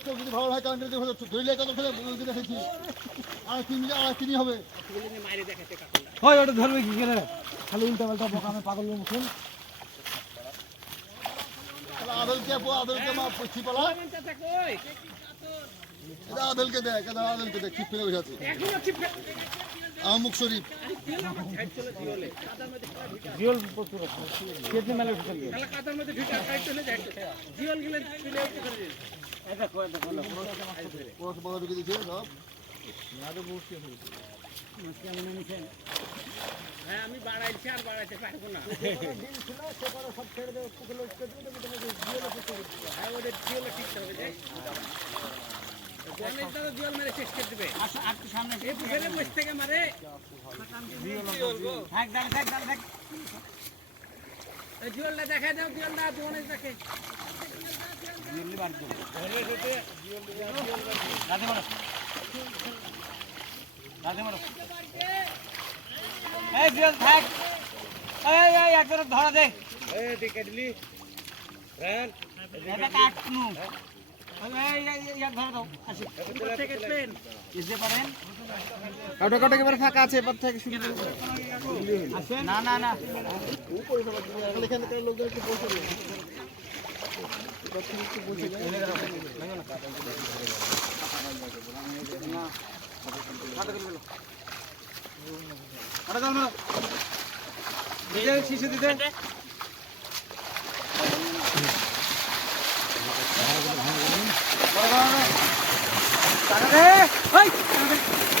চোখ যদি ভালো হয় কারণ ধরলে কত ফেলে দেখেছি আর তিন আর তিনি হবে হয় ওটা ধরবে কি করে? খালি উল্টা পাল্টা বোকামে পাগল মুখুন আদলকে আদলকে মা পুছি পালা এটা আদলকে দেখ এটা আদলকে দেখ ছিপ ফেলে বসে আছে আহমুক শরীফ। জিওল প্রচুর কেটনি মেলা ভিতর বাড়াইছি আর বাড়াইতে পারব না। হ্যাঁ, ওদের জিওলে ঠিক কাটা কাটা একেবারে ফাঁকা আছে এবার থেকে শুরু আসেন না না না তাহলে এখান থেকে নেই। কাটা দাও না দিতে শিশু দিতে টাকা দে ওই আসো ভাই থাক এই যে মিরকে, মিরকে। এই যে মিরকে, মিরকে, এই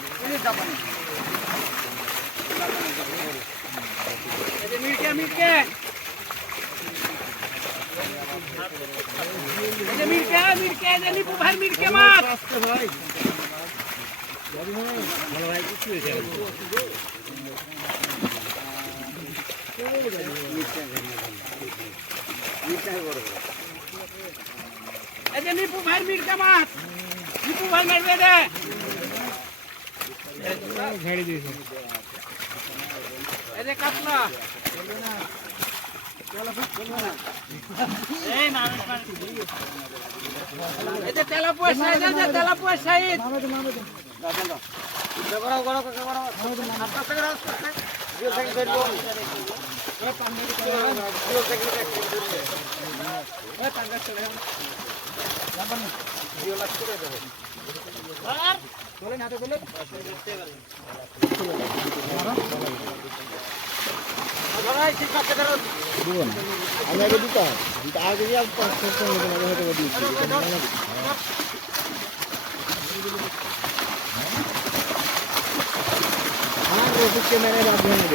যে নিপু ভাই মিরকে মাছ। এই যে নিপু ভাই মিরকে মাছ। নিপু ভাই মারবে রে। যে কাতলা এই যে সাইড এই যে তেলাপুয়া সাইড আমি আগে দিতাম দিতে আগে দিয়ে হয়তো দিয়েছি হ্যাঁ মেনে বাধ্য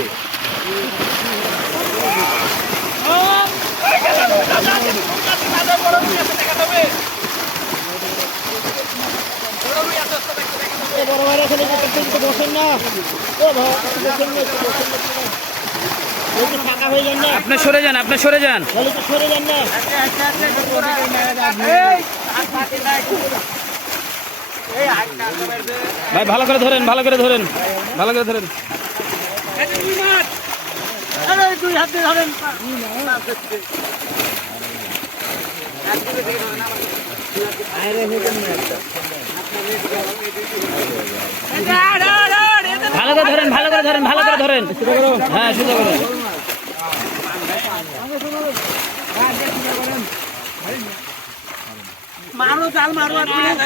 বসেন না। ও ভাই বসেন না বসেন না। আপনি সরে যান আপনি সরে যান। সরে যান না। ভাই ভালো করে ধরেন ভালো করে ধরেন ভালো করে ধরেন। দুই হাত ধরেন করে ধরেন, ভালো করে ধরেন। হ্যাঁ সুন্দর করুন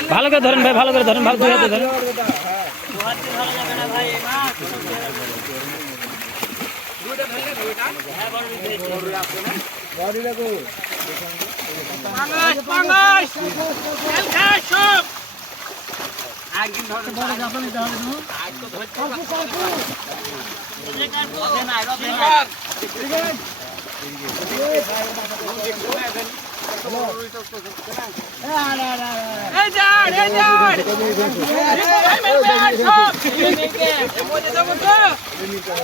ভালো করে ধরেন ভাই, ভালো করে ধরেন, ভালো দুই হাতে ধরেন। বড় রুইটা ধরলেন এর ভিতরে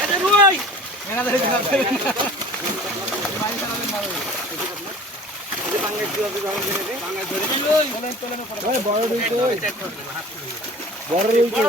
একটা বড় রুই ছিল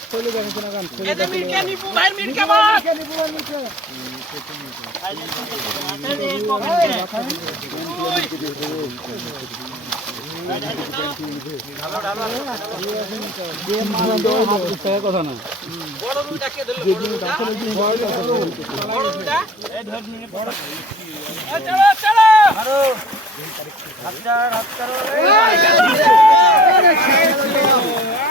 ওই হলো এই যে- না না লাইলন দেখুন লাইলন লাইলন এটা এটা নিপু এই এই যে মিরকা মিরকা এই যে মিরকা নিপু ভাইয়ের মিরকা মাছ বড় রুইটা কে ধরলো বড় রুইটা বড় রুইটা এই চলো চলো আর বাড়াইতে কোটাই দেখবে মানুষ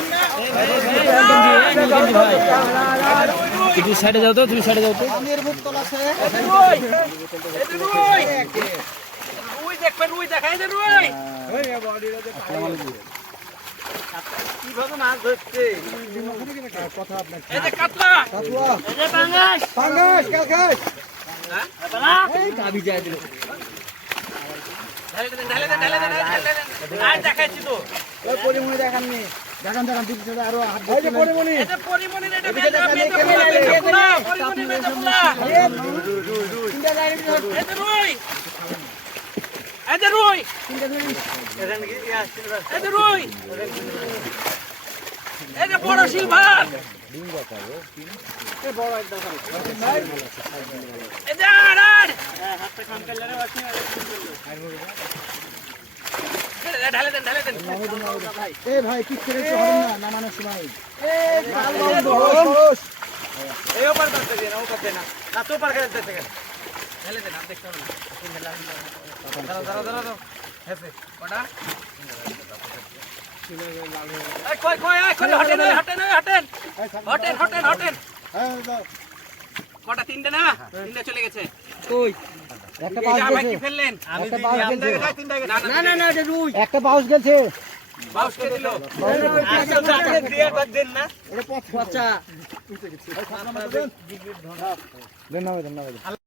তুমি সাইডে যাও তো তুমি সাইডে যাও তো। কীভাবে মাছ ধরছে কাতলা পাঙ্গাস পাঙ্গাস তো। দেখাননি। দেখান দেখান দিদি আরও হাত এই যে পরিমণি। এই যে পরিমণির এটা বেজা বেজা পোলা বেজা পোলা পরিমণির বেজা পোলা এই যে রুই তিনটা লাইন এটা এই যে রুই। এটা এই যে রুই। এই যে বড় সিলভার। এই যে আর আর ঢালে দেন ঢালে দেন এ ভাই কি ছেড়ে তো হবে না নামানোর সময় এই ওপার করতে দিন ও করতে না না তো পার করে দিতে গেল ঢালে দেন আমি দেখতে না দাঁড়াও দাঁড়াও দাঁড়াও হেসে কটা এই কই কই এই কই হটেন হটেন হটেন হটেন হটেন হটেন হ্যাঁ দাও কটা তিনটে না তিনটে চলে গেছে একটা বাউস গেছে ফেললেন আমি একটা পাউচ গেছে না না না একটা বাউস গেছে বাউস কে দিল ধন্যবাদ ধন্যবাদ